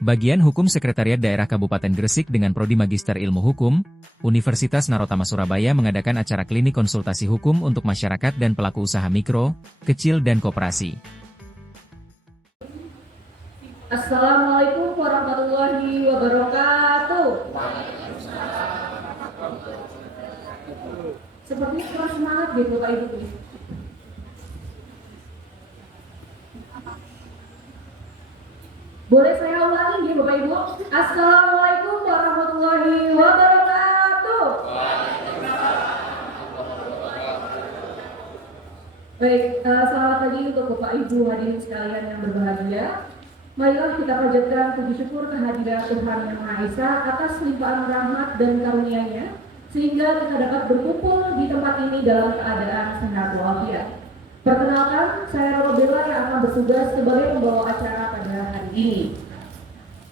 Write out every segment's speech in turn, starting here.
Bagian Hukum Sekretariat Daerah Kabupaten Gresik dengan Prodi Magister Ilmu Hukum, Universitas Narotama Surabaya mengadakan acara klinik konsultasi hukum untuk masyarakat dan pelaku usaha mikro, kecil dan koperasi. Assalamualaikum warahmatullahi wabarakatuh. Sepertinya kurang semangat gitu Pak Ibu. Boleh saya ulangi ya Bapak Ibu? Assalamualaikum warahmatullahi wabarakatuh. Baik, selamat pagi untuk Bapak Ibu hadirin sekalian yang berbahagia. Marilah kita panjatkan puji syukur kehadiran Tuhan Yang Maha Esa atas limpahan rahmat dan karunia-Nya sehingga kita dapat berkumpul di tempat ini dalam keadaan sehat walafiat. Perkenalkan, saya Roro Bella yang akan bertugas sebagai pembawa acara pada hari ini.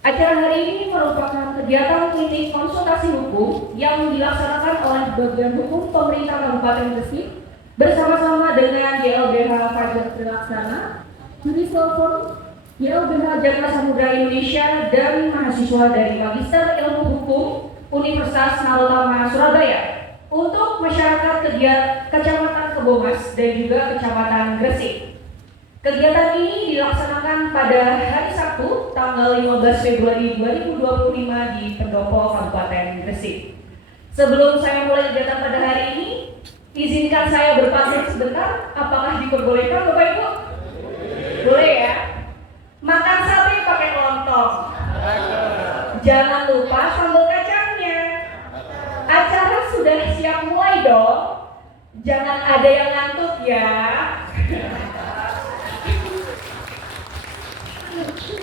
Acara hari ini merupakan kegiatan klinik konsultasi hukum yang dilaksanakan oleh Bagian Hukum Pemerintah Kabupaten Gresik bersama-sama dengan YLBH Fajar Trilaksana, Judicial Forum, YLBH Jasa Samudra Indonesia, dan mahasiswa dari Magister Ilmu Hukum Universitas Narotama Surabaya untuk masyarakat Kecamatan Kebomas dan juga Kecamatan Gresik. Kegiatan ini dilaksanakan pada hari Sabtu tanggal 15 Februari 2025 di Pendopo Kabupaten Gresik. Sebelum saya mulai kegiatan pada hari ini, izinkan saya berpamit sebentar. Apakah diperbolehkan Bapak Ibu? Boleh ya? Makan sate pakai lontong. Jangan lupa sambal kacangnya. Acara sudah siap mulai dong. Jangan ada yang ngantuk ya.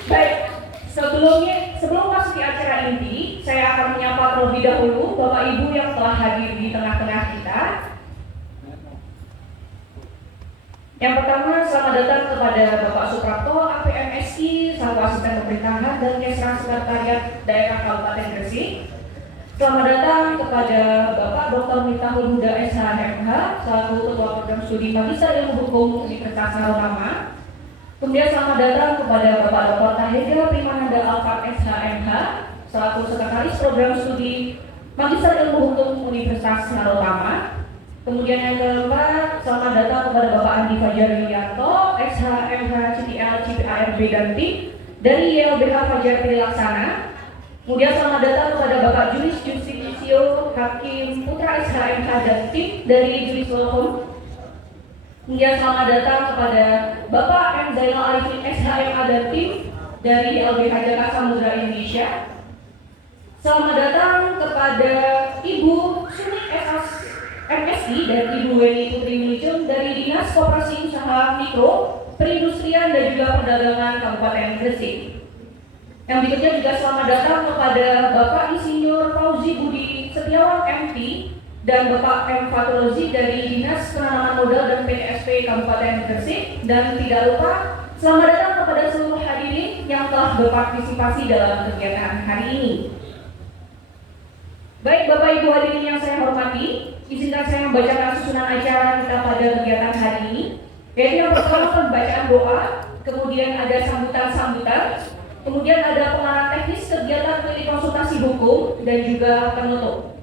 Baik, sebelum masuk di acara inti, saya akan menyapa terlebih dahulu Bapak Ibu yang telah hadir di tengah-tengah kita. Yang pertama, selamat datang kepada Bapak Suprapto, APMSI, selaku Asisten Pemerintahan dan Kesra Sekretariat Daerah Kabupaten Gresik. Selamat datang kepada Bapak Dr. Miftahul Huda SHMH, selaku Ketua Program Studi Magister Ilmu Hukum Universitas Narotama. Kemudian selamat datang kepada Bapak Dr. Tahega Primananda Alfat SHMH, selaku Sekretaris Program Studi Magister Ilmu Hukum Universitas Narotama. Kemudian yang keempat, selamat datang kepada Bapak Andi Fajar Yulianto, SHMH CTL CPARB dan tim dari YLBH Fajar Trilaksana. Kemudian selamat datang kepada Bapak Juris Justitio Hakim Putra SHMH dan tim dari Juris Law. Kemudian selamat datang kepada Bapak M. Zainal Arifin SHMH dan tim dari LBH Jasa Samudra Indonesia. Selamat datang kepada Ibu Sunik MSI dan Ibu Weni Putri Wilijun dari Dinas Koperasi Usaha Mikro, Perindustrian dan juga Perdagangan Kabupaten Gresik. Yang berikutnya juga selamat datang kepada Bapak Insinyur Fauzi Budi Setiawan MP dan Bapak M. Fatolozi dari Dinas Penanaman Modal dan PTSP Kabupaten Gresik. Dan tidak lupa, selamat datang kepada seluruh hadirin yang telah berpartisipasi dalam kegiatan hari ini. Baik Bapak Ibu hadirin yang saya hormati, izinkan saya membacakan susunan acara kita pada kegiatan hari ini. Yaitu yang pertama pembacaan doa, kemudian ada sambutan-sambutan, kemudian ada pengarah teknis kegiatan klinik konsultasi hukum, dan juga penutup.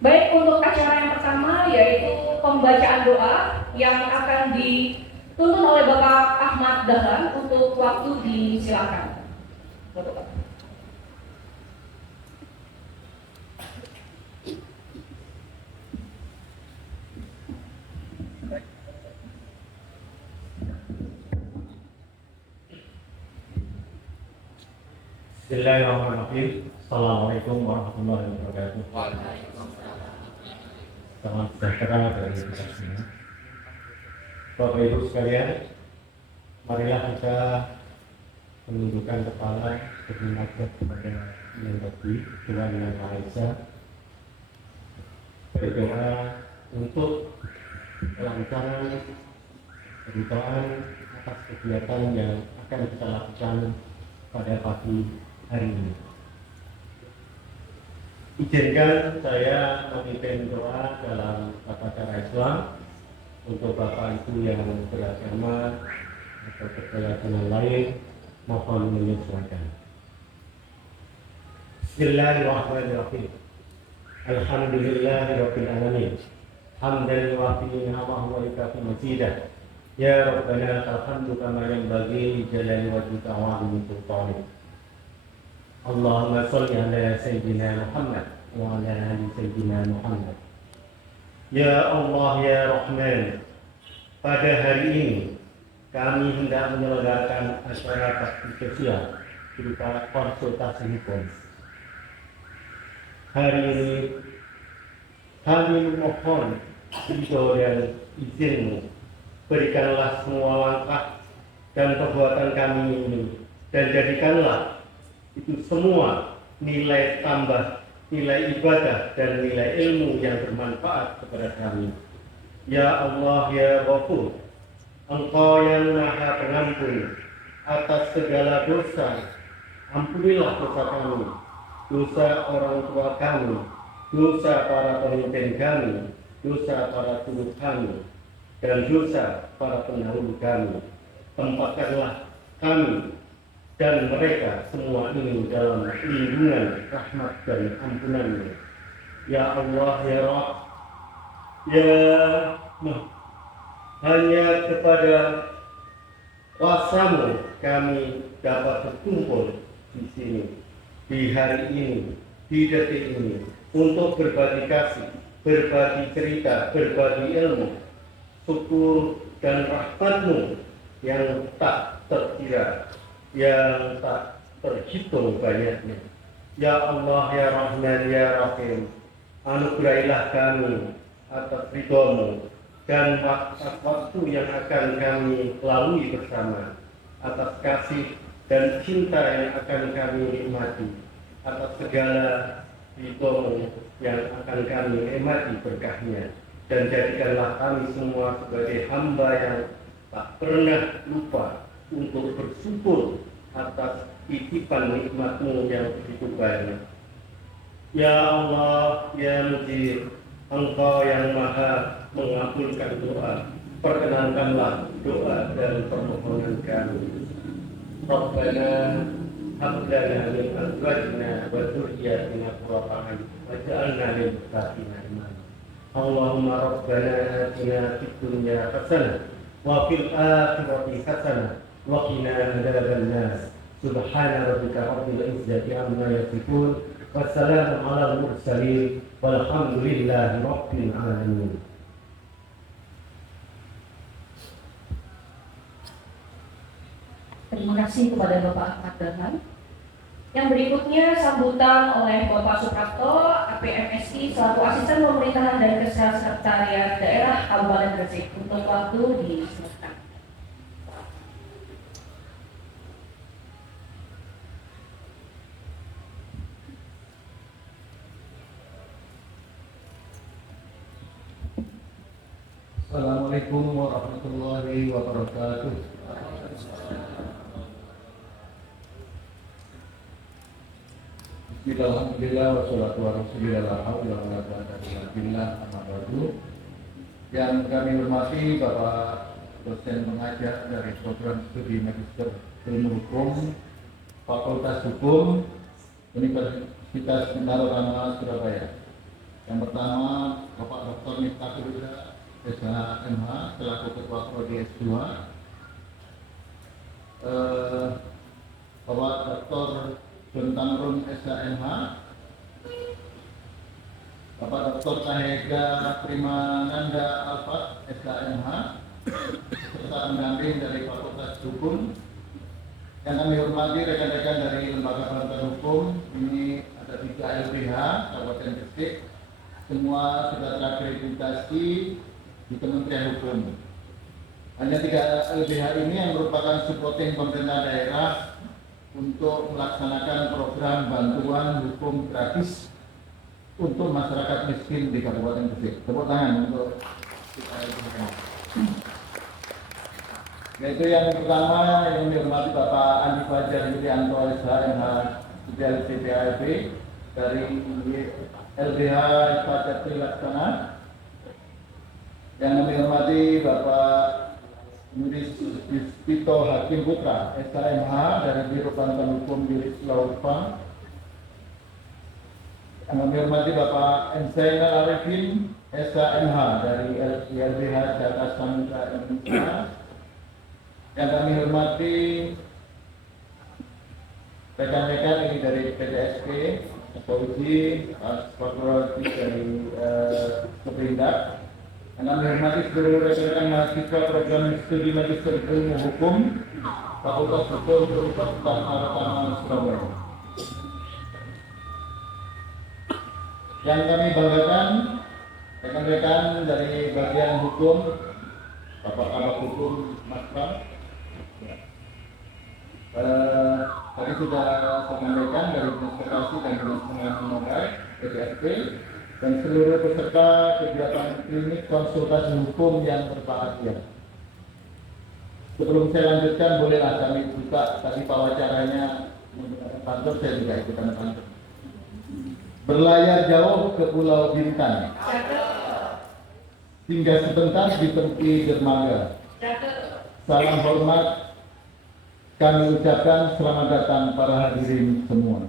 Baik, untuk acara yang pertama yaitu pembacaan doa yang akan dituntun oleh Bapak Ahmad Dahlan. Untuk waktu disilakan. Bismillahirrahmanirrahim. Assalamualaikum warahmatullahi wabarakatuh. Salam sejahtera dari kita semua. Bapak Ibu sekalian, marilah kita menundukkan kepala bermunajat kepada Yang Tadi, Tuhan Yang Maha Esa, berdoa untuk kelancaran kebutuhan atas kegiatan yang akan kita lakukan pada pagi hari ini. Izinkan saya memimpin doa dalam tata cara Islam untuk Bapak Ibu yang beragama atau berkeyakinan lain Mohon menyesuaikan. Bismillahirrahmanirrahim. Alhamdulillahirabbil alamin. Hamdan yuwafi ni'amahu wa yukafi mazidah. Ya Rabbana alhamdu kama yanbaghi li jalali wajhika wa 'azimi sultanik. Allahumma shalli ala sayyidina Muhammad wa ala ali sayyidina Muhammad. Ya Allah ya Rahman, pada hari ini kami hendak menyelenggarakan acara bakti sosial berupa konsultasi hukum. Hari ini kami memohon ridho dan izin-Mu. Berikanlah semua langkah dan perbuatan kami ini, dan jadikanlah itu semua nilai tambah, nilai ibadah dan nilai ilmu yang bermanfaat kepada kami. Ya Allah ya Ghafur, Engkau yang Maha Pengampun atas segala dosa. Ampunilah dosa kami, dosa orang tua kami, dosa para pemimpin kami, dosa para guru kami, dan dosa para pendahulu kami. Tempatkanlah kami dan mereka semua ini dalam lindungan, rahmat dan ampunan-Mu. Ya Allah ya Rabb, ya hanya kepada kuasa-Mu kami dapat berkumpul di sini, di hari ini, di detik ini, untuk berbagi kasih, berbagi cerita, berbagi ilmu, syukur dan rahmat-Mu yang tak terkira, yang tak terhitung banyaknya. Ya Allah ya Rahman ya Rahim, anugerahilah kami atas ridho-Mu dan waktu yang akan kami lalui bersama, atas kasih dan cinta yang akan kami nikmati, atas segala ridho-Mu yang akan kami nikmati berkahnya. Dan jadikanlah kami semua sebagai hamba yang tak pernah lupa untuk bersyukur atas titipan nikmat-Mu yang begitu banyak. Ya Allah, ya Mujib, Engkau yang Maha mengabulkan doa, perkenankanlah doa dan permohonan kami. Rabbana hab lana min azwajina wa dhurriyyatina qurrata a'yun waj'alna lil muttaqina imama. Allahumma rabbana atina fid dunya hasanah wa fil akhirati hasanah wa qina adzaban nas. Subhana rabbika rabbil izzati amma yasifun. Wassalamu alal mursalin walhamdulillahi rabbil alamin. Terima kasih kepada Bapak Ahmad Dahlan. Yang berikutnya sambutan oleh Bapak Suprapto, APMSI selaku Asisten Pemerintahan dan Sekretariat Daerah Kabupaten Gresik. Untuk waktu diserahkan. Assalamualaikum warahmatullahi wabarakatuh. Bismillahirrahmanirrahim. Wassalatu wassalamu ala rasulillah. Yang kami hormati Bapak dosen pengajar dari program studi Magister Ilmu Hukum Fakultas Hukum Universitas Narotama Surabaya. Yang pertama Bapak Dr. Miftahul Huda SHMH selaku Ketua Prodi S2, Bapak Dr. John Tamrun SHMH, Bapak Dr. Tahega Primananda Alfat SHMH, serta pendamping dari Fakultas Hukum. Yang kami hormati rekan-rekan dari Lembaga Bantuan Hukum, ini ada 3 LBH Kabupaten Gresik, semua sudah terakreditasi di Kementerian Hukum. Hanya 3 LBH ini yang merupakan supporting pemerintah daerah untuk melaksanakan program bantuan hukum gratis untuk masyarakat miskin di Kabupaten Gresik. Tepuk tangan untuk kita LBH. Yaitu yang pertama yang dihormati Bapak Andi Fajar Yulianto SHMH CPALB dari LBH Fajar Trilaksana. Yang kami hormati Bapak Tito Hakim Putra, SKMH dari Biro Bantuan Hukum Bilik Laupa. Yang kami hormati Bapak Ensainal Arifin, SKMH dari ILBH Data Samudra Indonesia. Yang kami hormati rekan-rekan ini dari PTSP, Polisi, Korporasi dari Keperindak. Yang kami hormati seluruh rekan-rekan mahasiswa program studi Magister Ilmu Hukum Fakultas Hukum Universitas Narotama Surabaya. Yang kami banggakan rekan-rekan dari bagian hukum, Bapak Kabak Hukum Mas Pram. Tadi sudah saya sampaikan dari Dinas Koperasi dan Dinas Pengelolaan Modal PTSP dan seluruh peserta kegiatan klinik konsultasi hukum yang berbahagia. Sebelum saya lanjutkan, bolehlah kami buka tadi wawancaranya menggunakan pantun, saya juga ikutan pantun. Berlayar jauh ke Pulau Bintan, tinggal sebentar di tepi dermaga. Salam hormat kami ucapkan, selamat datang para hadirin semua.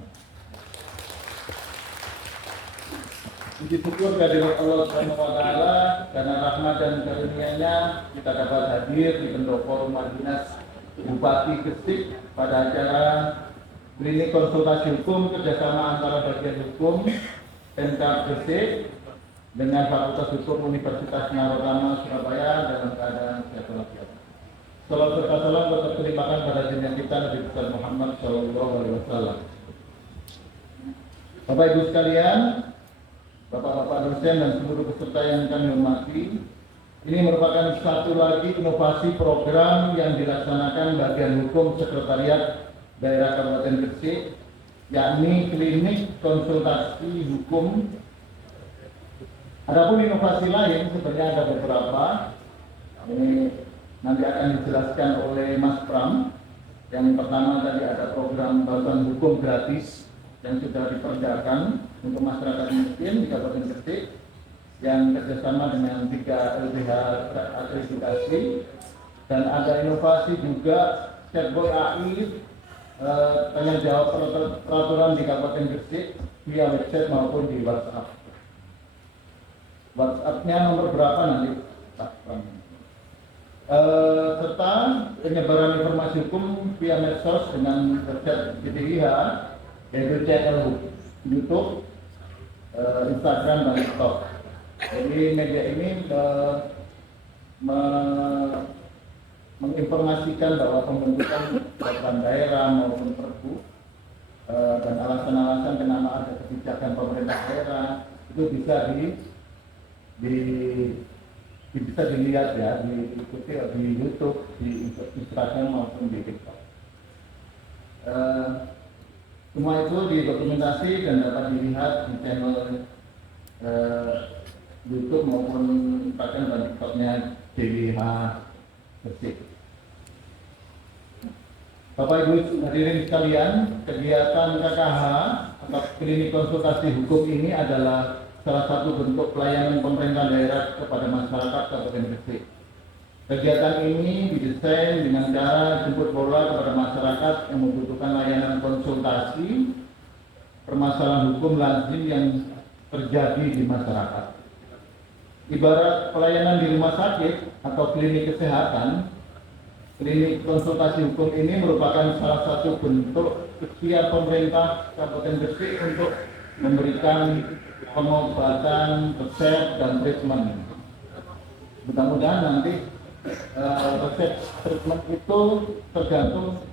Puji syukur kehadirat Allah Subhanahu wa taala, karena rahmat dan karunia-Nya kita dapat hadir di pendopo rumah dinas Bupati Gresik pada acara klinik konsultasi hukum kerjasama antara bagian hukum Pemkab Gresik dengan Fakultas Hukum Universitas Narotama Surabaya dalam keadaan sehat walafiat. Salam serta salam berterima pada junjungan kita Nabi besar Muhammad SAW. Bapak Ibu sekalian, Bapak-bapak dosen dan seluruh peserta yang kami hormati, ini merupakan satu lagi inovasi program yang dilaksanakan bagian hukum Sekretariat Daerah Kabupaten Gresik, yakni klinik konsultasi hukum. Adapun inovasi lain sebenarnya ada beberapa. Ini nanti akan dijelaskan oleh Mas Pram. Yang pertama tadi ada program bantuan hukum gratis yang sudah dikerjakan untuk masyarakat miskin di Kabupaten Gresik yang kerjasama dengan 3 LBH akreditasi, dan ada inovasi juga chatbot AI tanya jawab peraturan di Kabupaten Gresik via website maupun di WhatsApp. WhatsApp-nya nomor berapa nanti Pak? Serta penyebaran informasi hukum via medsos dengan website BPIH, yaitu channel YouTube, Instagram dan TikTok. Jadi media ini menginformasikan bahwa pembentukan peraturan daerah maupun perpu dan alasan-alasan kenapa ada kebijakan pemerintah daerah itu bisa bisa dilihat ya, diikuti di YouTube, di Instagram maupun di TikTok. Semua itu didokumentasi dan dapat dilihat di channel YouTube maupun Instagram dan TikToknya DWH Gresik. Bapak Ibu hadirin sekalian, kegiatan KKH atau klinik konsultasi hukum ini adalah salah satu bentuk pelayanan pemerintah daerah kepada masyarakat Kabupaten Gresik. Kegiatan ini didesain dengan cara jemput bola kepada masyarakat yang membutuhkan layanan konsultasi permasalahan hukum lazim yang terjadi di masyarakat. Ibarat pelayanan di rumah sakit atau klinik kesehatan, klinik konsultasi hukum ini merupakan salah satu bentuk ikhtiar pemerintah Kabupaten Gresik untuk memberikan pengobatan, resep, dan treatment. Mudah-mudahan nanti resep treatment itu tergantung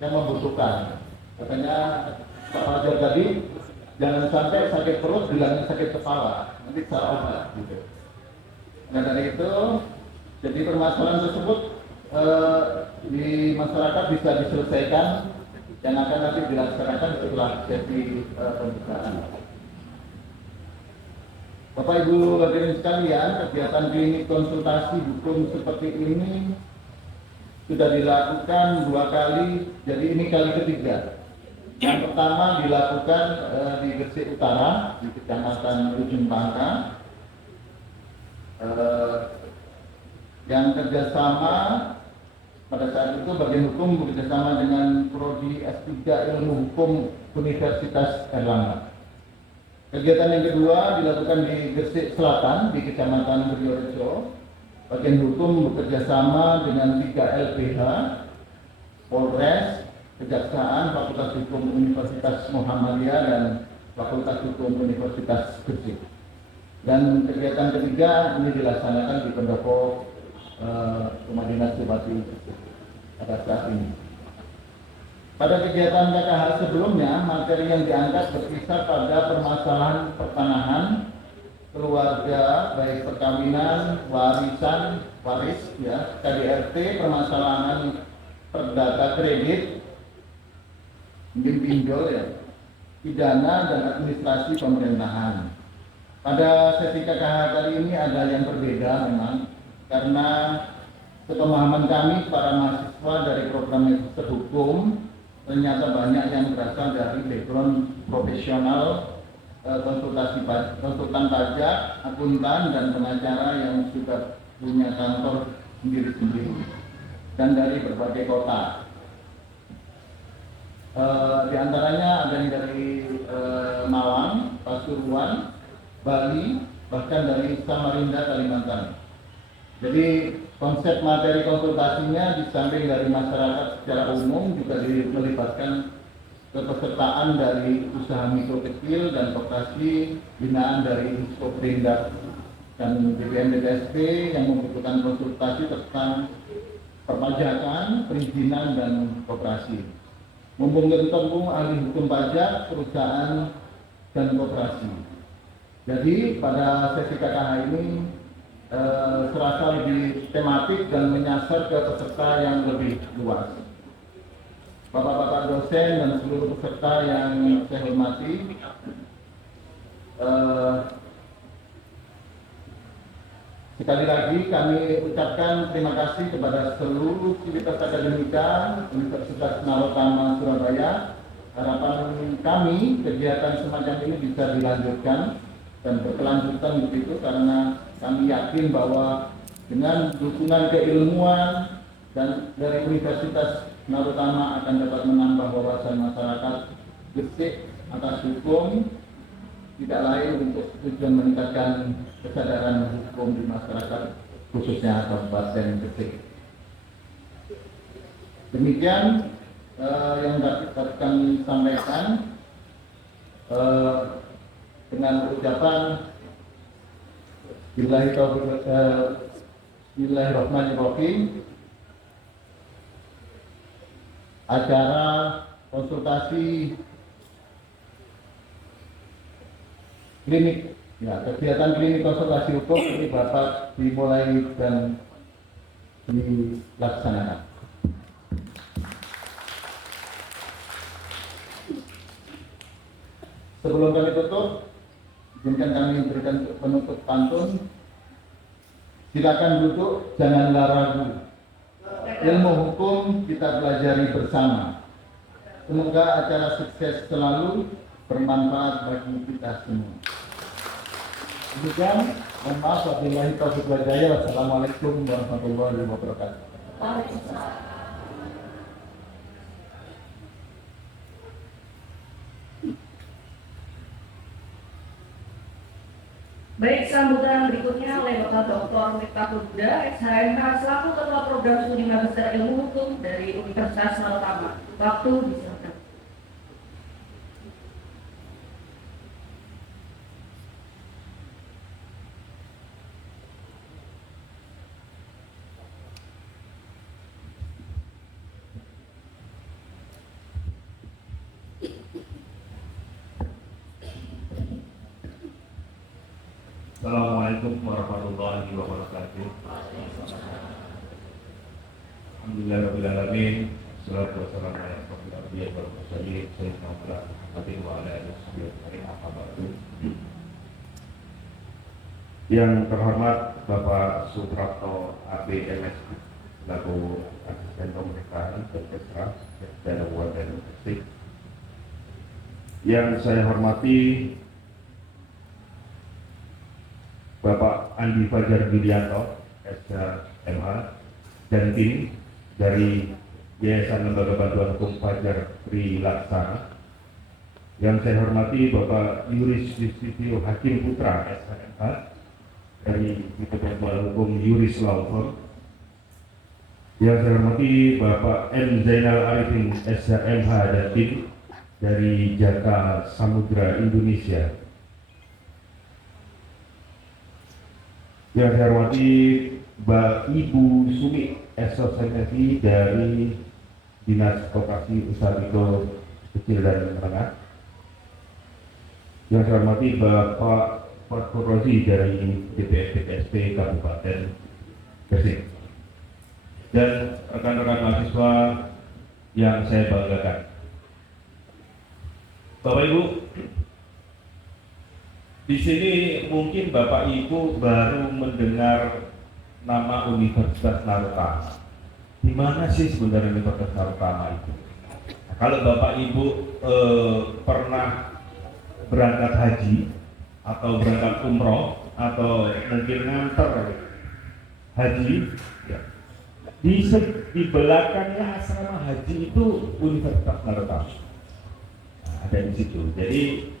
yang membutuhkan. Katanya Pak Fajar tadi, jangan sampai sakit perut bilangnya sakit kepala, nanti salah obat gitu. Nah dari itu, jadi permasalahan tersebut di masyarakat bisa diselesaikan yang akan nanti dilaksanakan setelah jadi pembukaan. Bapak Ibu hadirin sekalian, kegiatan klinik konsultasi hukum seperti ini sudah dilakukan 2 kali, jadi ini kali ketiga. Yang pertama dilakukan di Gresik Utara, di Kecamatan Ujung Bangka. yang kerjasama pada saat itu bagian hukum bekerjasama dengan Prodi S3 Ilmu Hukum Universitas Erlangga. Kegiatan yang kedua dilakukan di Gresik Selatan di Kecamatan Bedorejo. Bagian hukum bekerjasama dengan 3 LPH, Polres, Kejaksaan, Fakultas Hukum Universitas Muhammadiyah dan Fakultas Hukum Universitas Gresik. Dan kegiatan ketiga ini dilaksanakan di Pendopo Rumah Dinas Bupati pada saat ini. Pada kegiatan KKH sebelumnya, materi yang diangkat berkisar pada permasalahan pertanahan, keluarga, baik perkawinan, warisan, waris, ya, KDRT, permasalahan perdata kredit, mungkin pinjol, ya, pidana dan administrasi pemerintahan. Pada sesi KKH kali ini ada yang berbeda memang, karena sepemahaman kami para mahasiswa dari program magister hukum ternyata banyak yang berasal dari background profesional, konsultan pajak, akuntan, dan pengacara yang sudah punya kantor sendiri-sendiri dan dari berbagai kota. Di antaranya ada yang dari Malang, Pasuruan, Bali, bahkan dari Samarinda, Kalimantan. Jadi konsep materi konsultasinya di samping dari masyarakat secara umum juga melibatkan kepesertaan dari usaha mikro kecil dan koperasi binaan dari Koprindak dan BPNDTSP yang membutuhkan konsultasi tentang perpajakan, perizinan, dan koperasi. Mumpung ketemu ahli hukum pajak, perusahaan, dan koperasi. Jadi pada sesi KKH ini serasa lebih tematik dan menyasar ke peserta yang lebih luas. Bapak-bapak dosen dan seluruh peserta yang saya hormati, sekali lagi kami ucapkan terima kasih kepada seluruh sivitas akademika Universitas Narotama Surabaya. Harapan kami kegiatan semacam ini bisa dilanjutkan dan berkelanjutan begitu, karena kami yakin bahwa dengan dukungan keilmuan dan dari Universitas Narotama akan dapat menambah wawasan masyarakat Gresik atas hukum, tidak lain untuk tujuan meningkatkan kesadaran hukum di masyarakat khususnya Kabupaten Gresik. Demikian yang dapat kami sampaikan dengan ucapan Bismillahirrahmanirrahim. Acara konsultasi klinik, ya, kegiatan klinik konsultasi hukum ini dapat dimulai dan dilaksanakan. Sebelum kami tutup, izinkan kami berikan penutup pantun. Silakan duduk, janganlah ragu. Ilmu hukum kita pelajari bersama. Semoga acara sukses selalu, bermanfaat bagi kita semua. Demikian, mohon maaf, wabillahi taufiq wal hidayah. Wassalamualaikum warahmatullahi wabarakatuh. Baik, sambutan berikutnya oleh Bapak Dr. Miftah Huda, SHMH, selaku Ketua Program Studi Magister Ilmu Hukum dari Universitas Narotama. Waktu disilakan. Assalamualaikum warahmatullahi wabarakatuh. Alhamdulillahirrahmanirrahim. Salatu wassalamu ala asyrofil wal mursalin sayyidina Muhammadin wa ala alihi wasallam. Yang terhormat Bapak Suprapto ABMS selaku Asisten Pemerintahan Kesra dan Kabupaten Gresik. Yang saya hormati Bapak Andi Fajar Gideanto, MH dan tim dari Yayasan Lembaga Bantuan Hukum Fajar Trilaksana. Yang saya hormati Bapak Yuris Yustifio Hakim Putra SHMH dari Kementerian Hukum Yuris Law Firm. Yang saya hormati Bapak M. Zainal Arifin SHMH dan tim dari Jaka Samudra Indonesia. Yang saya hormati Mbak Ibu Sumi SOSMSI dari Dinas Koperasi Usaha Mikro Kecil dan Menengah. Yang saya hormati Bapak Pak Rozi dari DPSP Kabupaten Gresik. Dan rekan-rekan mahasiswa yang saya banggakan. Bapak Ibu, di sini mungkin Bapak Ibu baru mendengar nama Universitas Narutama. Di mana sih sebenarnya Universitas Narutama itu? Nah, kalau Bapak Ibu pernah berangkat haji atau berangkat umroh atau mungkin nganter haji, ya, di belakangnya asrama haji itu Universitas Narutama. Nah, ada di situ. Jadi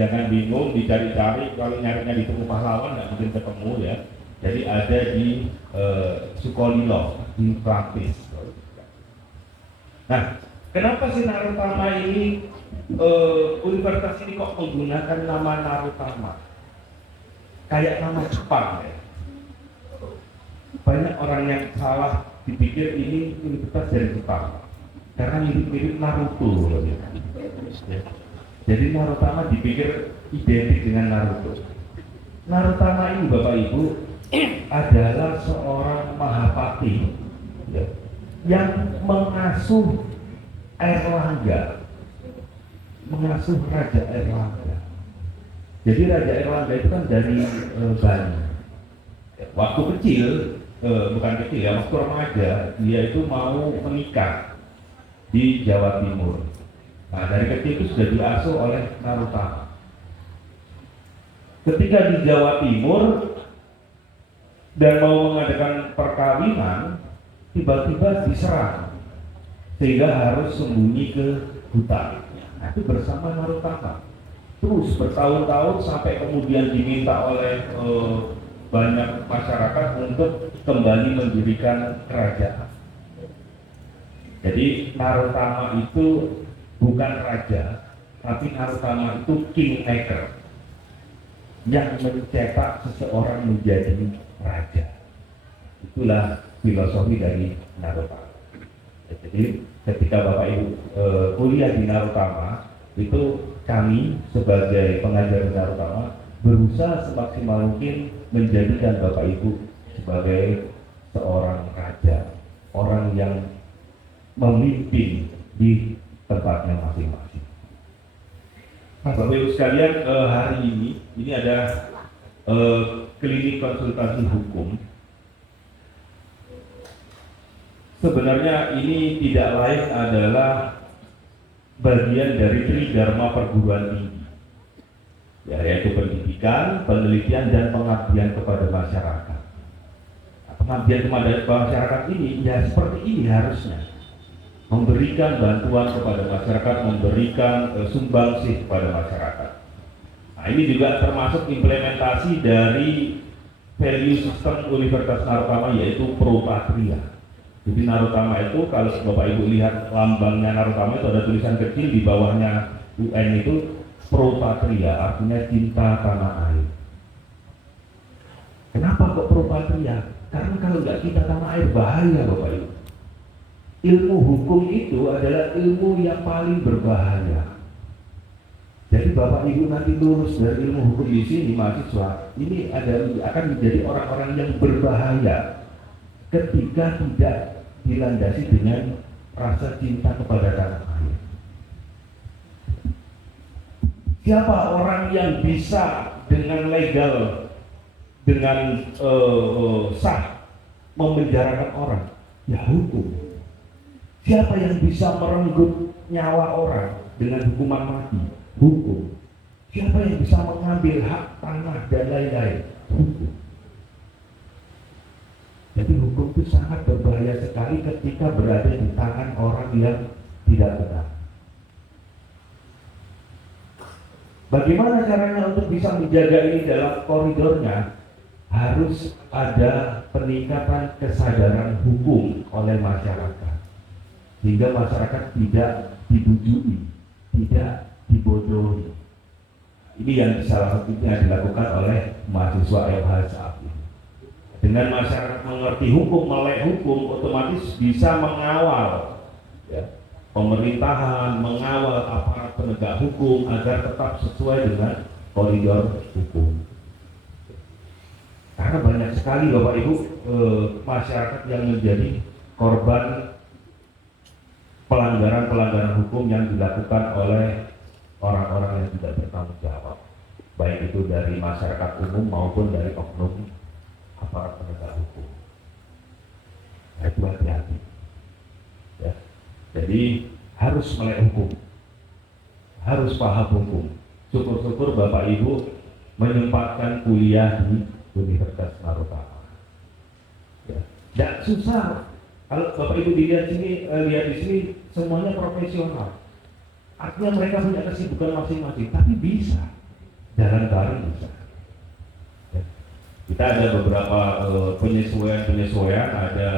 jangan bingung dicari-cari, kalau nyarinya di Tugu Pahlawan nggak mungkin ketemu ya. Jadi ada di Sukolilo di Prancis. Nah, kenapa sih Narutama ini universitas ini kok menggunakan nama Narutama? Kayak nama Jepang ya. Banyak orang yang salah dipikir ini universitas dari Jepang karena mirip-mirip Naruto ya. Jadi Narutama dipikir identik dengan Naruto. Narutama ini Bapak Ibu adalah seorang Mahapati ya, yang mengasuh Airlangga, mengasuh Raja Airlangga. Jadi Raja Airlangga itu kan dari Bali. Waktu kecil, bukan kecil ya, waktu remaja dia itu mau menikah di Jawa Timur. Nah, dari kecil itu sudah diasuh oleh Narutama. Ketika di Jawa Timur dan mau mengadakan perkawinan, tiba-tiba diserang sehingga harus sembunyi ke hutan. Nah, itu bersama Narutama. Terus bertahun-tahun sampai kemudian diminta oleh banyak masyarakat untuk kembali mendirikan kerajaan. Jadi Narutama itu bukan raja, tapi Narutama itu kingmaker yang mencetak seseorang menjadi raja. Itulah filosofi dari Narutama. Jadi ketika Bapak Ibu kuliah di Narutama, itu kami sebagai pengajar di Narutama berusaha semaksimal mungkin menjadikan Bapak Ibu sebagai seorang raja, orang yang memimpin di tempatnya masing-masing. Nah, Bapak Ibu sekalian, hari ini ada klinik konsultasi hukum. Sebenarnya ini tidak lain adalah bagian dari Tridharma perguruan tinggi, ya, yaitu pendidikan, penelitian, dan pengabdian kepada masyarakat. Nah, pengabdian kepada masyarakat ini ya seperti ini harusnya. Memberikan bantuan kepada masyarakat, memberikan sumbangsih kepada masyarakat. Nah, ini juga termasuk implementasi dari value system Universitas Narutama, yaitu Pro Patria. Jadi Narutama itu, kalau Bapak Ibu lihat lambangnya Narutama itu ada tulisan kecil di bawahnya UN itu Pro Patria, artinya cinta tanah air. Kenapa kok Pro Patria? Karena kalau nggak cinta tanah air bahaya Bapak Ibu. Ilmu hukum itu adalah ilmu yang paling berbahaya. Jadi Bapak Ibu nanti lulus dari ilmu hukum di sini, mahasiswa ini akan menjadi orang-orang yang berbahaya ketika tidak dilandasi dengan rasa cinta kepada tanah air. Siapa orang yang bisa dengan legal, dengan sah memenjarakan orang? Ya hukum. Siapa yang bisa merenggut nyawa orang dengan hukuman mati? Hukum. Siapa yang bisa mengambil hak tanah dan lain-lain? Hukum. Jadi hukum itu sangat berbahaya sekali ketika berada di tangan orang yang tidak benar. Bagaimana caranya untuk bisa menjaga ini dalam koridornya? Harus ada peningkatan kesadaran hukum oleh masyarakat, sehingga masyarakat tidak dibujuki, tidak dibodohi. Ini yang salah satunya dilakukan oleh mahasiswa LH saat ini. Dengan masyarakat mengerti hukum, melek hukum, otomatis bisa mengawal ya, pemerintahan, mengawal aparat penegak hukum agar tetap sesuai dengan koridor hukum. Karena banyak sekali Bapak Ibu masyarakat yang menjadi korban pelanggaran-pelanggaran hukum yang dilakukan oleh orang-orang yang tidak bertanggung jawab, baik itu dari masyarakat umum maupun dari oknum aparat penegak hukum. Nah, itu hati-hati. Ya. Jadi harus melek hukum, harus paham hukum. Syukur-syukur Bapak Ibu menyempatkan kuliah di Universitas Narotama. Ya. Tidak susah. Kalau Bapak Ibu lihat di sini semuanya profesional. Artinya mereka punya kesibukan masing-masing, tapi bisa jalan bareng bisa. Ya. Kita ada beberapa penyesuaian, ada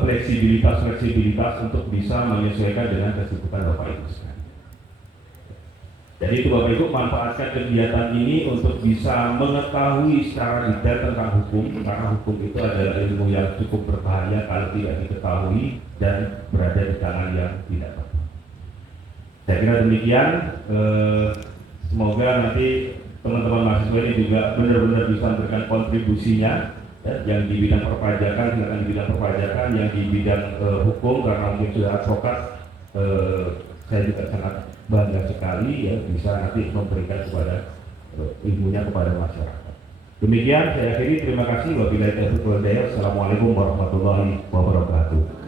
fleksibilitas untuk bisa menyesuaikan dengan kesibukan Bapak Ibu sekalian. Jadi itu Bapak Ibu manfaatkan kegiatan ini untuk bisa mengetahui secara detail tentang hukum, karena hukum itu adalah ilmu yang cukup berbahaya kalau tidak diketahui dan berada di tangan yang tidak tepat. Saya kira demikian. Semoga nanti teman-teman mahasiswa ini juga benar-benar bisa memberikan kontribusinya, ya, yang di bidang perpajakan silakan di bidang perpajakan, yang di bidang hukum karena mungkin sudah advokat. Saya juga sangat bangga sekali ya bisa nanti memberikan kepada ilmunya kepada masyarakat. Demikian saya akhiri, terima kasih. Wabillahi taufiq wal hidayah. Assalamualaikum warahmatullahi wabarakatuh.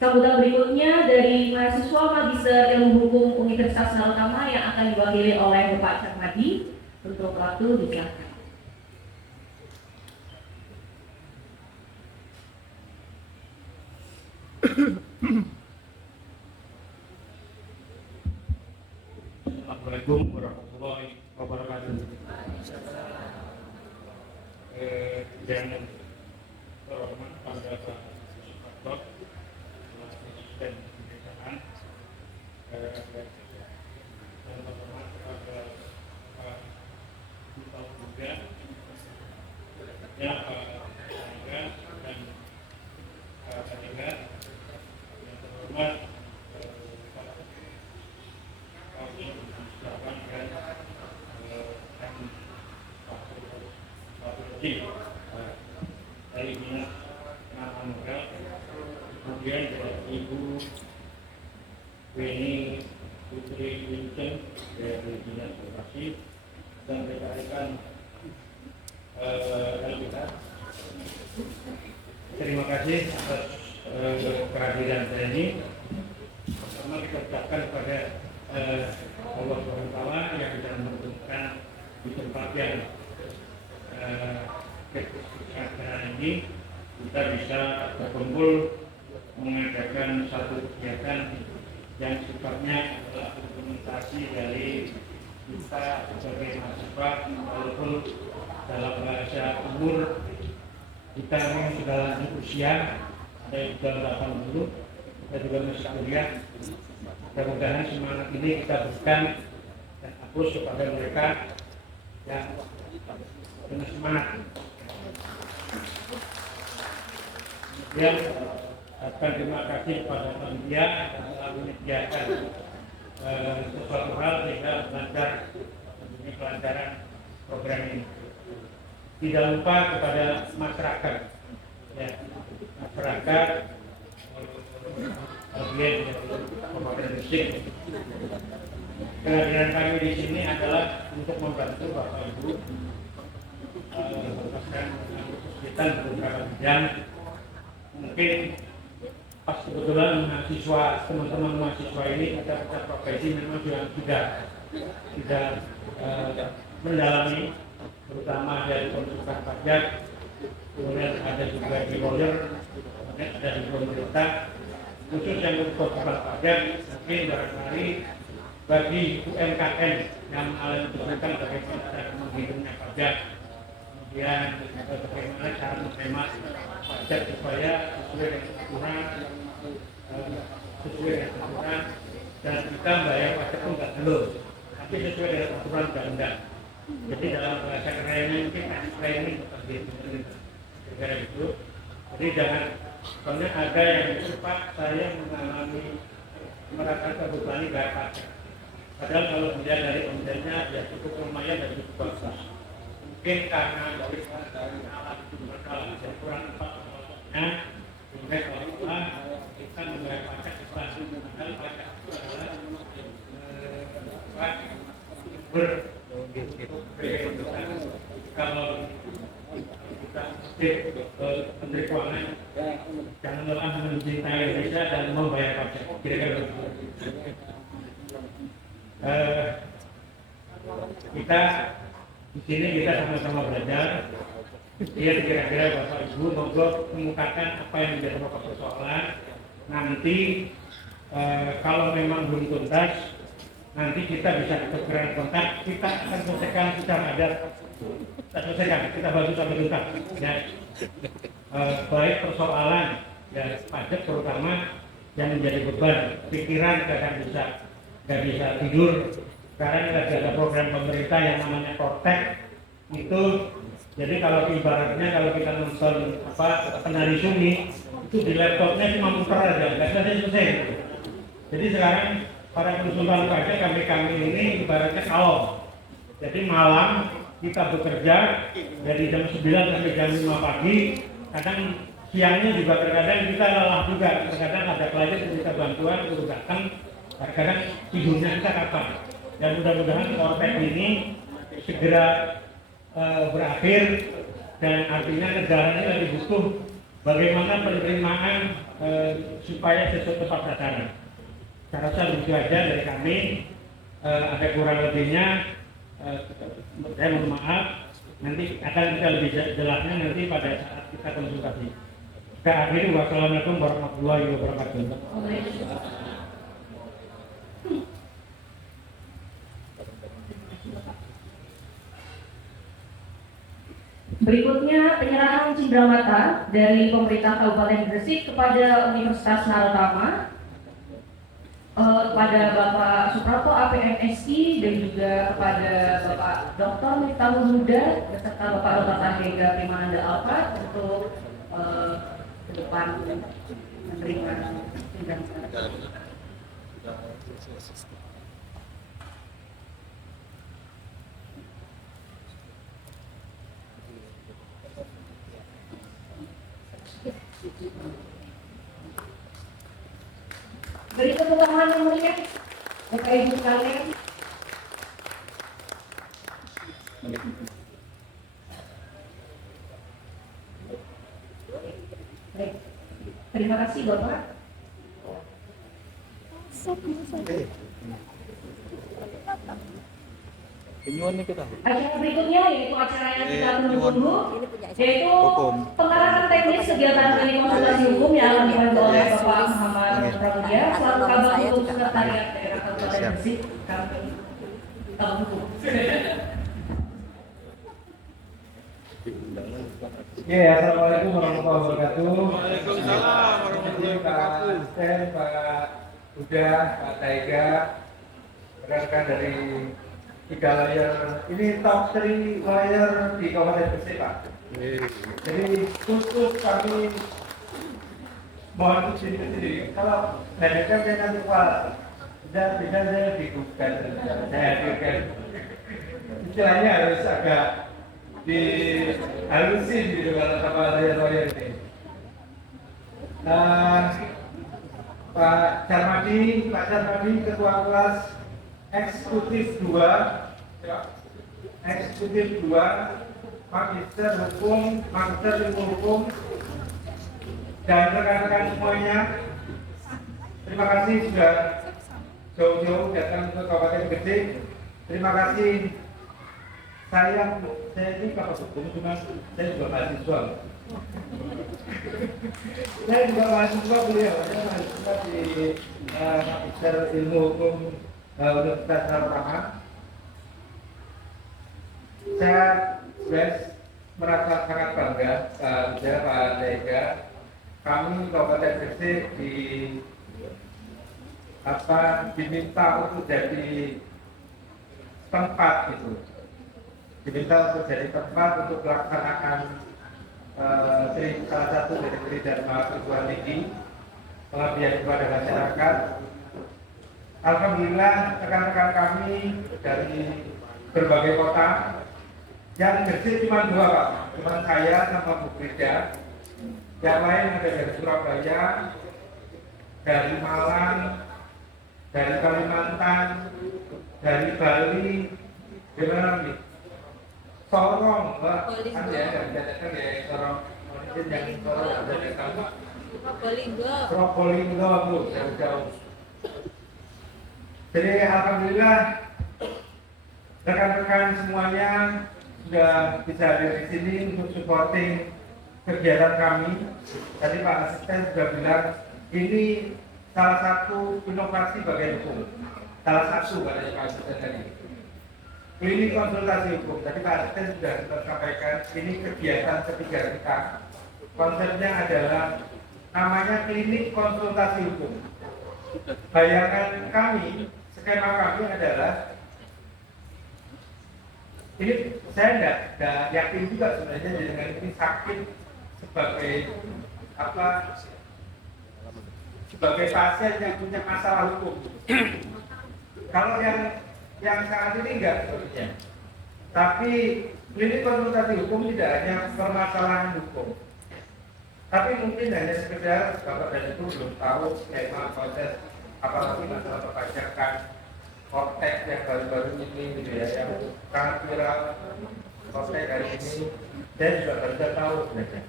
Sambutan berikutnya dari mahasiswa Magister Ilmu Hukum Universitas Narotama yang akan diwakili oleh Bapak Carmadi. Untuk waktu disilakan. Assalamualaikum warahmatullahi wabarakatuh. Yang terhormat pada Pak Suparto, dan pemerintahan, dan terhormat pada Pak Bupati juga, ya Pak Sanega dan Pak Sanega, yang terhormat Pak Ustawan dan Pak Rudi dari Dinas Nama Moral, kemudian dari Ibu Weni Putri Winston dari Dinas Koperasi, dan rekan-rekan LPK. Terima kasih atas kehadiran saya ini. Pertama kita ucapkan kepada Allah SWT yang bisa menentukan di tempat yang acara ini kita bisa berkumpul mengadakan satu kegiatan yang sifatnya adalah implementasi dari kita sebagai mahasiswa, walaupun dalam bahasa umur kita memang sudah lanjut usia, ada yang sudah 80, kita juga masih kuliah. Mudah-mudahan semangat ini kita berikan dan hapus kepada mereka yang penuh semangat. Kemudian akan terima kasih kepada panitia yang telah menyediakan sesuatu hal sehingga lancar tentunya kelancaran program ini. Tidak lupa kepada masyarakat, ya, masyarakat bagian dari Kabupaten Gresik. Kehadiran kami di sini adalah untuk membantu Bapak Ibu menuntaskan kesulitan beberapa bidang mungkin pas kebetulan mahasiswa, teman-teman mahasiswa ini ada profesi memang sudah mendalami, terutama dari konsultan pajak, kemudian ada juga di lawyer, kemudian ada di pemerintah, khusus yang untuk konsultan pajak, mungkin barangkali bagi UMKM yang menentukan bagaimana cara menghitungnya pajak, kemudian bagaimana cara menghemat pajak supaya sesuai dengan aturan dan kita bayar pajak pun nggak belum, tapi sesuai dengan aturan undang-undang. Jadi dalam bahasa kerennya mungkin training seperti itu. Jadi jangan, soalnya ada yang itu Pak, saya mengalami merasa terbebani bayar pajak. Padahal kalau dilihat dari omsetnya ya cukup lumayan dan cukup bagus. Mungkin karena dari alat itu berkala, jadi kurang tepat pokoknya. Kemudian kalau kita membayar pajak ikhlas, padahal pajak itu adalah kalau kita Menteri Keuangan jangan lelah mencintai Indonesia dan membayar pajak. Kira-kira kita di sini kita sama-sama belajar. Dia kira-kira Bapak Ibu monggo mengukakan apa yang menjadi pokok persoalan. Nanti kalau memang belum tuntas, nanti kita bisa segera kontak. Kita akan selesaikan secara adat. Kita bantu sampai tuntas. Ya. Baik persoalan ya pajak terutama yang menjadi beban pikiran kadang nggak bisa tidur. Sekarang lagi ada program pemerintah yang namanya Protect itu. Jadi kalau ibaratnya kalau kita nonton penari sunyi itu di laptopnya cuma muter aja, nggak selesai. Jadi sekarang para konsultan pajak kami ini ibaratnya kalong. Jadi malam kita bekerja dari jam 9 sampai jam 5 pagi. Kadang siangnya juga terkadang kita lelah juga. Terkadang ada klien yang minta bantuan untuk datang. Kadang tidurnya kita kapan. Dan mudah-mudahan Protect ini segera berakhir, dan artinya negara ini lagi butuh bagaimana penerimaan supaya sesuai tepat sasaran. Saya rasa begitu aja dari kami. Ada kurang lebihnya saya mohon maaf, nanti akan kita lebih jelasnya nanti pada saat kita konsultasi. Kita akhiri, wassalamualaikum warahmatullahi wabarakatuh. Berikutnya penyerahan cindramata dari pemerintah Kabupaten Gresik kepada Universitas Narotama, kepada Bapak Suprapto APMSI, dan juga kepada Bapak Dr. Miftahul Huda beserta Bapak Dr. Tahega Primananda Alfat untuk ke depan menerima cindramata. Beri tepuk tangan yang meriah, Bapak Ibu sekalian. Baik, terima kasih Bapak. Acara berikutnya yaitu acara yang kita tunggu-tunggu, yaitu pengarahan teknis kegiatan klinik konsultasi hukum yang akan dibantu oleh Bapak Muhammad Pramudia selaku Kabag Hukum Sekretariat Daerah Kabupaten Gresik. Kami hukum. Oke, assalamualaikum warahmatullahi wabarakatuh. Waalaikumsalam warahmatullahi wabarakatuh. Pak Huda, Pak Tahega, rekan-rekan dari 3 lawyer, ini top 3 lawyer di Kabupaten Gresik, Pak. Jadi khusus kami mohon izin sendiri. Kalau hadirkan saya nanti Pak, tidak bisa saya digugat, saya hadirkan. Istilahnya harus agak dihalusin gitu kalau sama lawyer ini. Pak Carmadi, Ketua Kelas Eksekutif 2, Magister Ilmu Hukum, dan rekan-rekan semuanya, terima kasih sudah jauh-jauh datang ke Kabupaten Gresik. Terima kasih. Saya ini Bapak Hukum, cuma saya juga mahasiswa. Saya juga mahasiswa beliau, saya mahasiswa di Magister Ilmu Hukum Universitas Narotama. Saya merasa sangat bangga Pak Tega. Kami Kabupaten Gresik diminta untuk jadi tempat itu. Diminta untuk jadi tempat untuk melaksanakan salah satu dari Tridharma Perguruan Tinggi, pengabdian kepada masyarakat. Alhamdulillah rekan-rekan kami dari berbagai kota, yang Gresik cuma 2 Pak, cuma saya sama Bu Frida. Yang lain ada dari Surabaya, dari Malang, dari Kalimantan, dari Bali, dari mana lagi? Sorong, Mbak. Kan ya, dari Sorong. Yang Sorong dari Kampung. Probolinggo, Bu, jauh-jauh. Jadi alhamdulillah rekan-rekan semuanya sudah bisa hadir di sini untuk supporting kegiatan kami. Tadi Pak Asisten sudah bilang ini salah satu inovasi bagian hukum. Salah satu katanya Pak Asisten tadi. Klinik konsultasi hukum. Tadi Pak Asisten sudah sampaikan ini kegiatan ketiga kita. Konsepnya adalah namanya klinik konsultasi hukum. Bayangan kami, skema kami adalah ini saya tidak yakin juga sebenarnya dengan ini sakit sebagai sebagai pasien yang punya masalah hukum. Kalau yang saat ini enggak sebenarnya. Tapi klinik konsultasi hukum tidak hanya permasalahan hukum. Tapi mungkin hanya sekedar Bapak dan Ibu belum tahu skema proses apalagi masalah perpajakan Kortek yang baru-baru ini gitu ya, yang sangat viral Kortek hari ini. Saya juga baru tahu sebenarnya.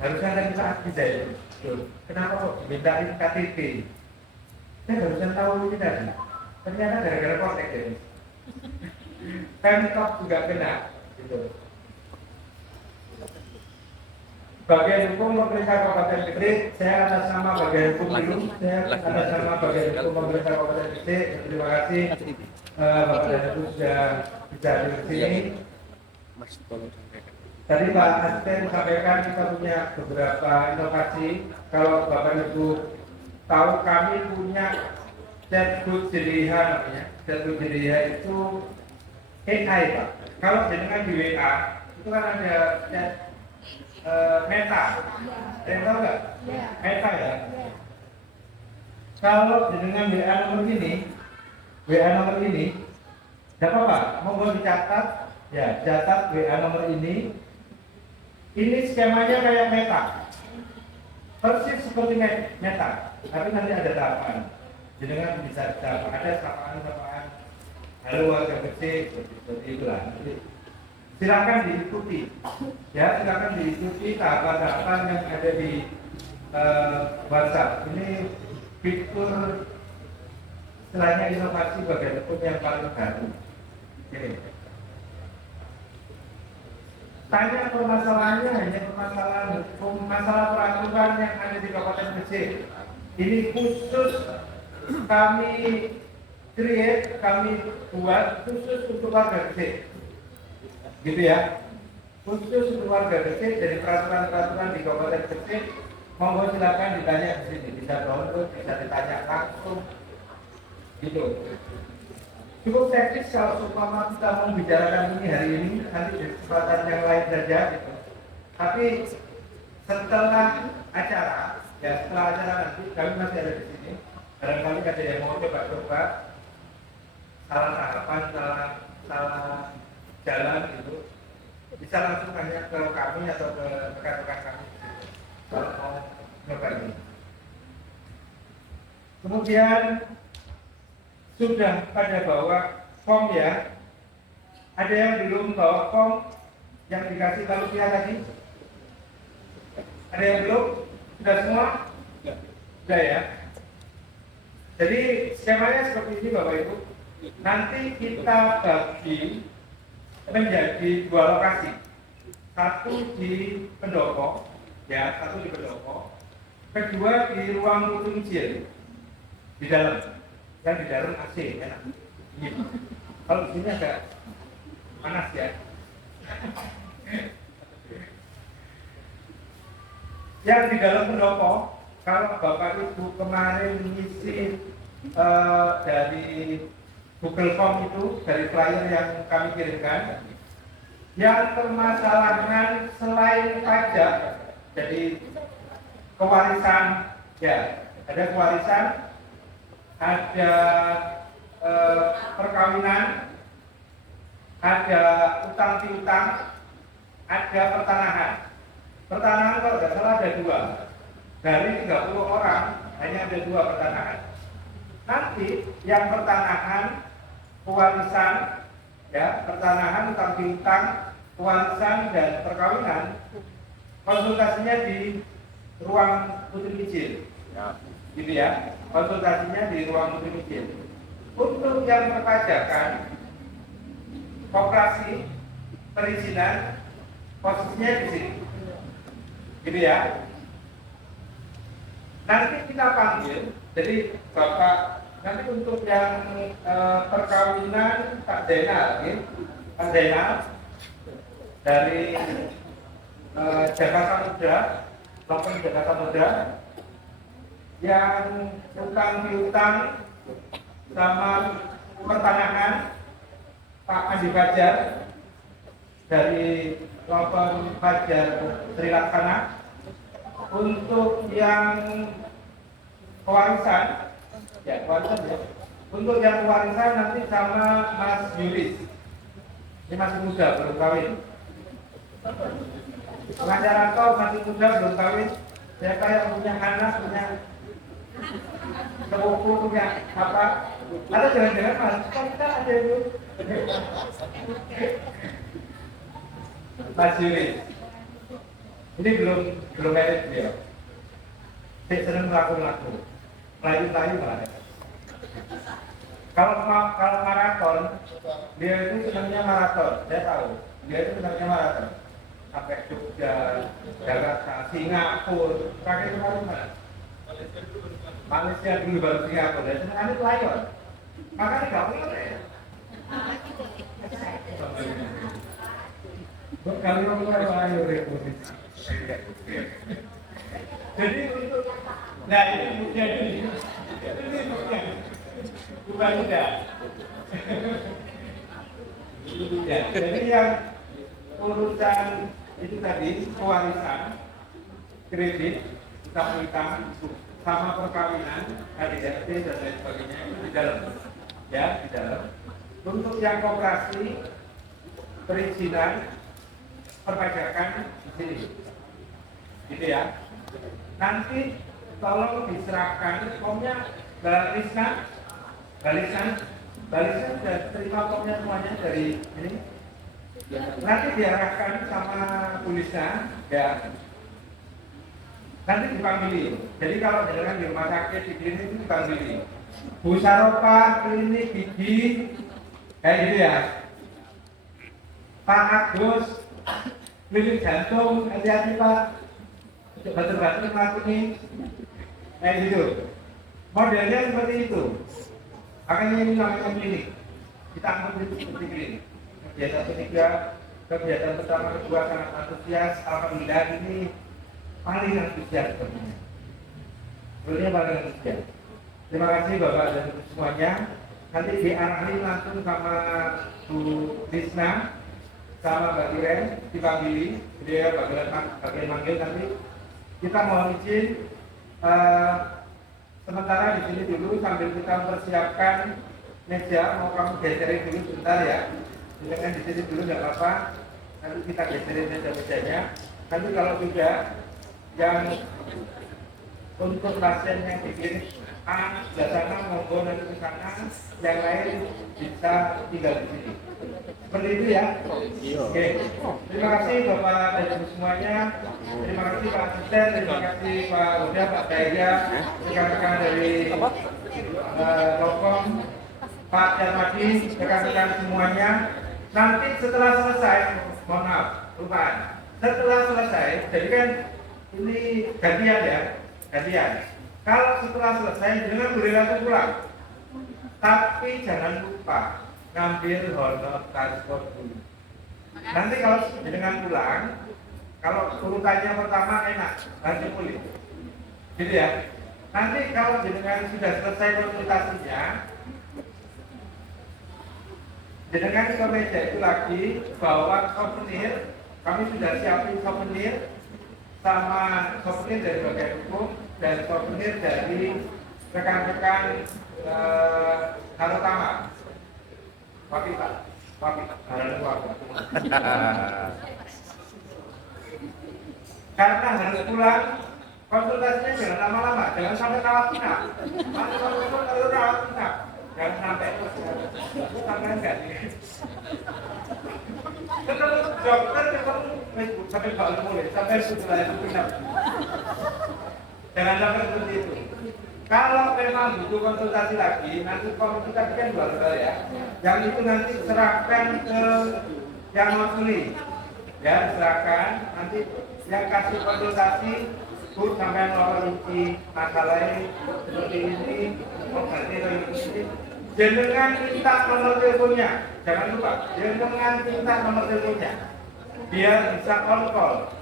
Harusnya ada kita bisa itu. Kenapa kok dimintain KTP? Saya barusan tahu ini tadi. Ternyata gara-gara Kortek jadi. Pemkab juga kena gitu. Bagian hukum pemerintah Kabupaten Gresik, saya atas nama bagian hukum dulu, saya atas nama bagian hukum pemerintah Kabupaten Gresik. Terima kasih Bapak dan Ibu sudah bisa di sini. Tadi Pak Asisten sampaikan kita punya beberapa inovasi. Kalau Bapak Ibu tahu kami punya chatbot Jeliha namanya. Chatbot Jeliha itu AI Pak. Kalau jenengan di WA itu kan ada chat Meta, ada yang tahu nggak? Meta ya. Kalau dengan WA nomor ini, tidak apa-apa, monggo dicatat, ya, catat WA nomor ini. Ini skemanya kayak Meta, persis seperti Meta, tapi nanti ada tahapan. Jenengan bisa ada sapaan, halo warga Gresik, seperti itulah. Silakan diikuti, ya silakan diikuti tahapan-tahapan yang ada di WhatsApp. Ini fitur selainnya inovasi bagian hukum yang paling baru. Ini. Tanya permasalahannya hanya permasalahan hukum, masalah peraturan yang ada di Kabupaten Gresik. Ini khusus kami create, kami buat khusus untuk warga Gresik. Gitu ya, khusus untuk warga Gresik. Dari peraturan-peraturan di Kabupaten Gresik, monggo silakan ditanya di sini, bisa download, bisa ditanya langsung, gitu. Cukup teknis kalau seumpama kita membicarakan ini hari ini, nanti di kesempatan yang lain saja, gitu. Tapi setelah acara, ya setelah acara nanti kami masih ada di sini. Barangkali ada yang mau coba-coba, salah tahapan, salah jalan itu bisa langsung tanya ke kami atau ke rekan-rekan kami kalau mau coba ini. Kemudian sudah pada bawa form ya. Ada yang belum bawa form yang dikasih manusia tadi? Ada yang belum? Sudah semua? Sudah ya. Jadi skemanya seperti ini Bapak Ibu. Nanti kita bagi menjadi 2 lokasi. Satu di pendopo, ya, satu di pendopo. Kedua di ruang Putu Mijil di dalam. Dan di dalam AC enak. Kalau di sini agak panas ya. Yang di dalam pendopo, kalau Bapak Ibu kemarin mengisi dari Google Form itu, dari flyer yang kami kirimkan, yang permasalahan selain pajak, jadi kewarisan, ya, ada kewarisan, ada perkawinan, ada utang piutang, ada pertanahan. Pertanahan kalau tidak salah ada 2. Dari 30 orang hanya ada 2 pertanahan. Nanti yang pertanahan, pewarisan, ya, pertanahan, utang piutang, pewarisan dan perkawinan, konsultasinya di ruang Putri Mijil, gitu ya. Konsultasinya di ruang Putri Mijil. Untuk yang perpajakan, koperasi, perizinan, posisinya di sini, gitu ya. Nanti kita panggil, jadi Bapak, nanti untuk yang perkawinan Pak Zainal, Pak Zainal dari Jakarta Muda, Lopen Jakarta Muda, yang utang piutang sama pertanahan Pak Andi Fajar dari Lopen Fajar Sri Laksana. Untuk yang pewarisan, ya pewarisan ya. Untuk yang pewarisan nanti sama Mas Yulis. Ini masih muda, belum kawin. Pengacara kau masih muda, belum kawin. Saya kayak punya anak, punya sepupu, punya apa? Atau jangan-jangan Mas, kita ada dulu. Mas Yulis. Ini belum merit dia. Saya senang melaku-laku, melayu-layu malah. Kalau maraton, dia itu senangnya maraton. Saya tahu, dia itu senangnya maraton. Sampai Jogja, Jakarta, Singapura, terakhir kemarin mana? Malaysia dulu baru Singapura. Dan senang itu layon. Makanya nggak boleh ya. Berkali orang layu reposisi. Jadi untuk, nah ini buktinya ini buktinya, bukan tidak. Ya, jadi yang urusan itu tadi pewarisan, kredit, utang sama perkawinan, KDRT dan lain sebagainya itu di dalam, ya di dalam. Untuk yang koperasi, perizinan, perpajakan di sini. Gitu ya. Nanti tolong diserahkan formnya Balisna sudah terima formnya semuanya dari ini. Nanti diarahkan sama tulisnya, ya. Nanti dipanggili. Jadi kalau jalan di rumah sakit di klinik itu dipanggili. Bu Saropa klinik gigi, kayak gitu ya. Pak Agus klinik jantung, hati-hati Pak. Batuk-batuk melakukan kayak gitu. Modelnya seperti itu. Makanya ini namanya klinik. Kita ambil seperti klinik. Kegiatan ketiga, kegiatan pertama, kedua sangat antusias. Alhamdulillah ini paling antusias sebenarnya. Sebenarnya paling antusias. Terima kasih Bapak dan Ibu semuanya. Nanti diarahin langsung sama Bu Risna, sama Mbak Iren, dipanggili. Dia bagian manggil nanti. Kita mohon izin sementara di sini dulu sambil kita mempersiapkan meja. Mau kamu geserin dulu sebentar ya. Silakan di sini dulu nggak apa-apa. Nanti kita geserin meja-mejanya. Nanti kalau tidak, yang untuk pasien yang bikin A sebelah sana monggo nanti ke sana, yang lain bisa tinggal di sini. Seperti itu ya. Oke. Terima kasih Bapak dan Ibu semuanya. Terima kasih Pak Asisten, terima kasih Pak Uda, Pak Daya, rekan-rekan dari Lokom, Pak Jarmadi, rekan-rekan semuanya. Nanti setelah selesai, mohon maaf, lupaan. Setelah selesai, jadi kan ini gantian ya, gantian. Kalau setelah selesai, jangan boleh langsung pulang. Tapi jangan lupa ngambil honor transport dulu. Nanti kalau dengan pulang, kalau urutannya pertama enak, nanti pulih. Gitu ya. Nanti kalau dengan sudah selesai konsultasinya, dengan ke meja itu lagi bawa souvenir. Kami sudah siapin souvenir sama souvenir dari bagian hukum dan souvenir dari rekan-rekan Narotama. Papi Pak, karena harus pulang, konsultasinya jangan lama-lama, jangan sampai rawat inap. Kalau rawat inap, jangan sampai enggak. Ketemu dokter, sampai kalau mulai, sampai setelah itu inap. Jangan sampai seperti itu. Kalau memang butuh konsultasi lagi, nanti konsultasi kan 2 kali ya. Yang itu nanti serahkan ke yang mewakili. Ya, serahkan. Nanti yang kasih konsultasi, Bu sampai nomor inti masalahnya seperti ini, berarti ini. Jangan minta nomor teleponnya, jangan lupa. Jangan minta nomor teleponnya, biar bisa on-call.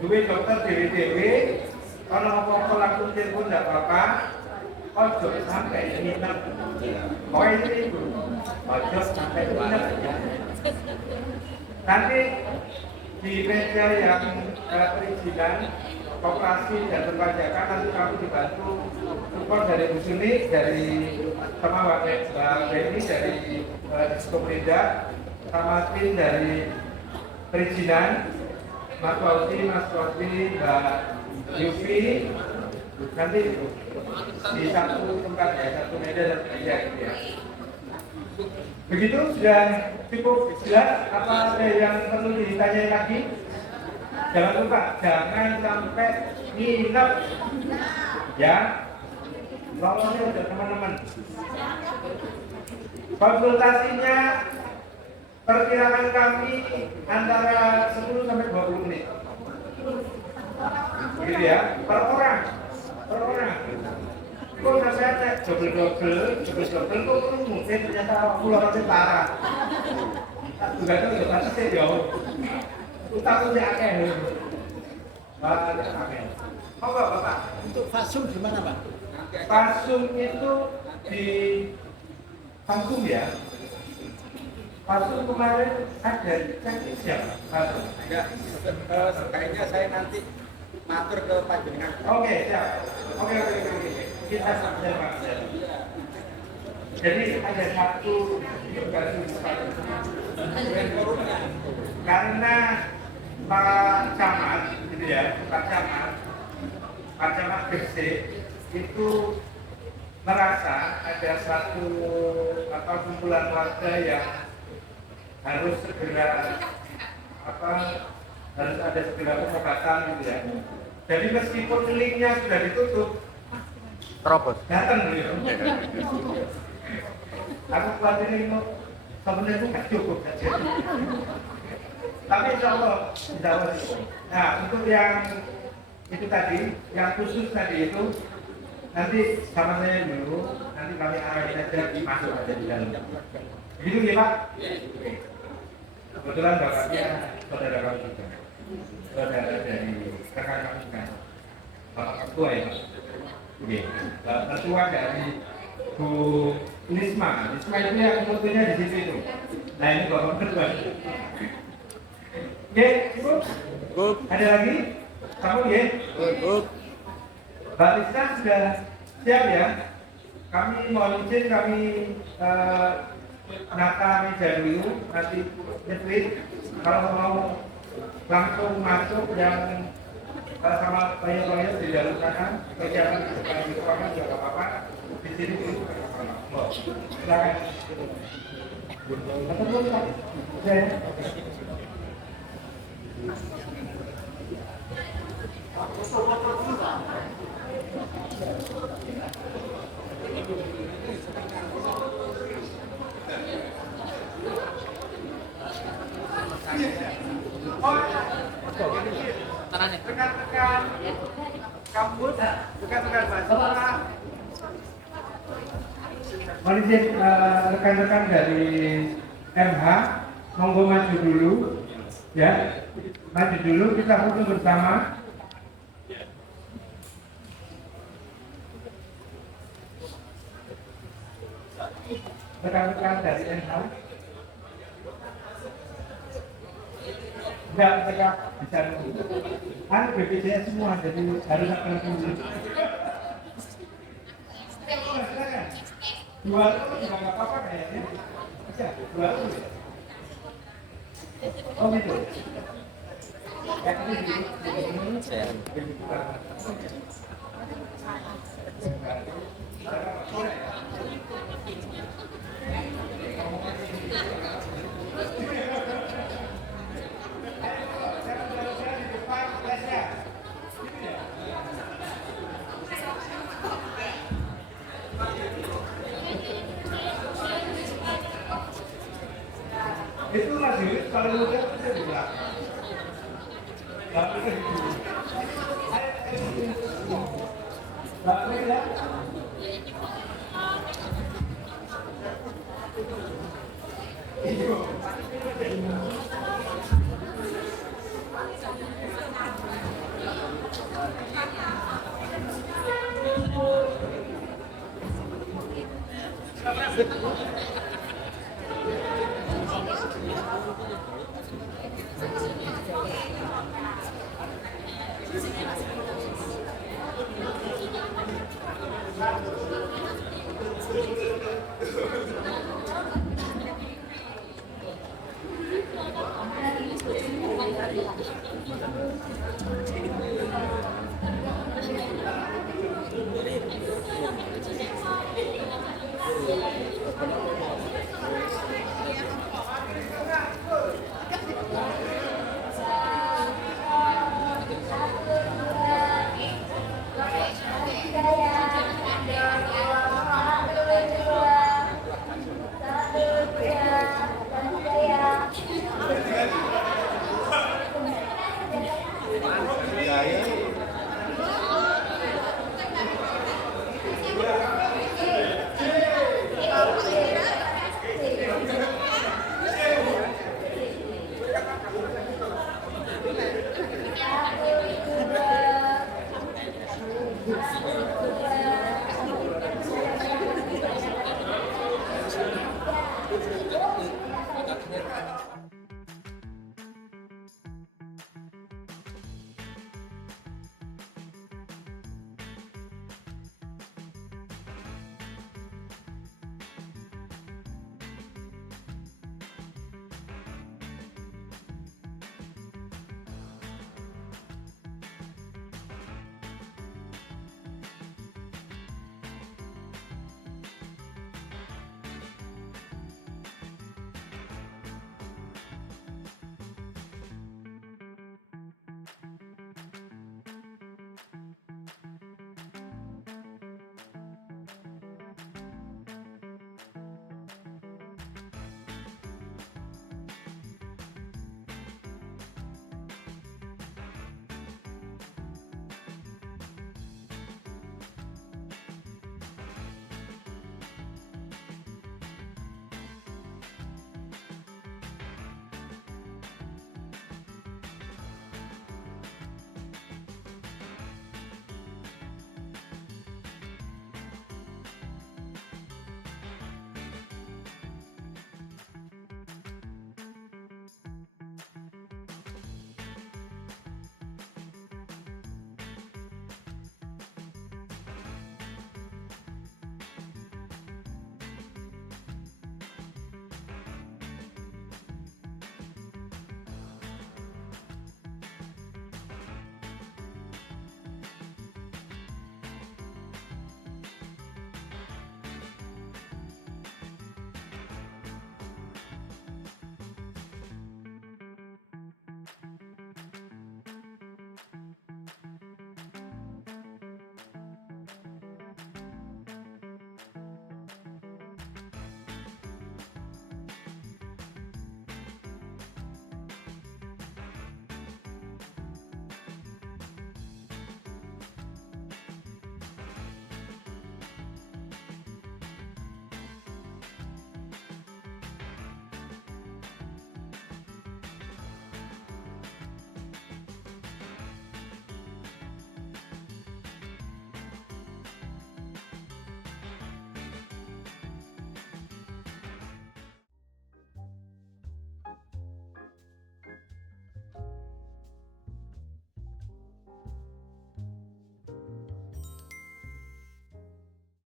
Duit dokter DWDW, kalau mau langsung telepon tidak apa-apa. Ojo sampai nginep. Pokoknya itu. Ojo sampai nginep ya. Nanti di meja yang perizinan, koperasi dan perpajakan nanti kami dibantu support dari Bu Suni, dari sama Mbak Beni dari Diskoprida, sama tim dari perizinan, Mas Wauti, Mbak Yufi. Nanti di satu tempat ya, satu meja dan meja gitu ya. Begitu sudah cukup jelas. Apa ada yang perlu ditanya lagi? Jangan lupa, jangan sampai nginep ya. Lolosnya udah teman-teman. Konsultasinya perkiraan kami antara 10 sampai 20 menit. Begitu ya, per orang. Kok saya cek double kok mungkin ternyata pulau nanti parah. Juga itu udah pasti jauh. Utangnya akeh. Banyak akeh. Bapak. Untuk fasum gimana Pak? Fasum itu di Fasum ya. Fasum kemarin ada siapa? Fasum. Enggak, kayaknya saya nanti matur ke Pak Jenengan. Oke, siap. Oke. Kita sama-sama. Jadi ada satu karena Pak Camat, gitu ya, Pak Camat Gresik itu merasa ada satu kumpulan warga yang harus segera harus ada segera pengobatan gitu ya. Jadi meskipun linknya sudah ditutup, Terobos. datang beliau. Aku khawatir ini sebenarnya itu nggak cukup saja. Tapi insya Allah. Nah untuk yang itu tadi, yang khusus tadi itu nanti sama saya dulu, nanti kami arahin aja masuk aja di dalam. Begitu ya Pak? Kebetulan bapaknya saudara kami juga, saudara dari rekan kami juga, bapak ketua ya Pak. Oke, ketua dari Bu Nisma itu yang fotonya di situ itu. Nah ini bapak ketua. Oke, cukup? Ada lagi? Kamu ya? Mbak Lisa sudah siap ya? Kami mohon izin kami nata meja dulu, nanti nyetrit. Kalau mau langsung masuk yang sama banyak-banyak di dalam sana, kegiatan di ruangan juga nggak apa-apa. Di sini dulu, silakan. Ketemu Pak. Saya. Rekan-rekan kampus, rekan-rekan mahasiswa, mohon izin rekan-rekan dari MH, monggo maju dulu, ya, maju dulu kita foto bersama. Rekan-rekan dari MH. Enggak, mereka bisa BPJS semua, jadi harus akan dulu. Dua itu juga nggak apa-apa kayaknya. Bisa, dua itu. Oh gitu. Kayak ini. Itu Mas Yus paling muda bisa bilang. Tapi kan itu. Tapi ya.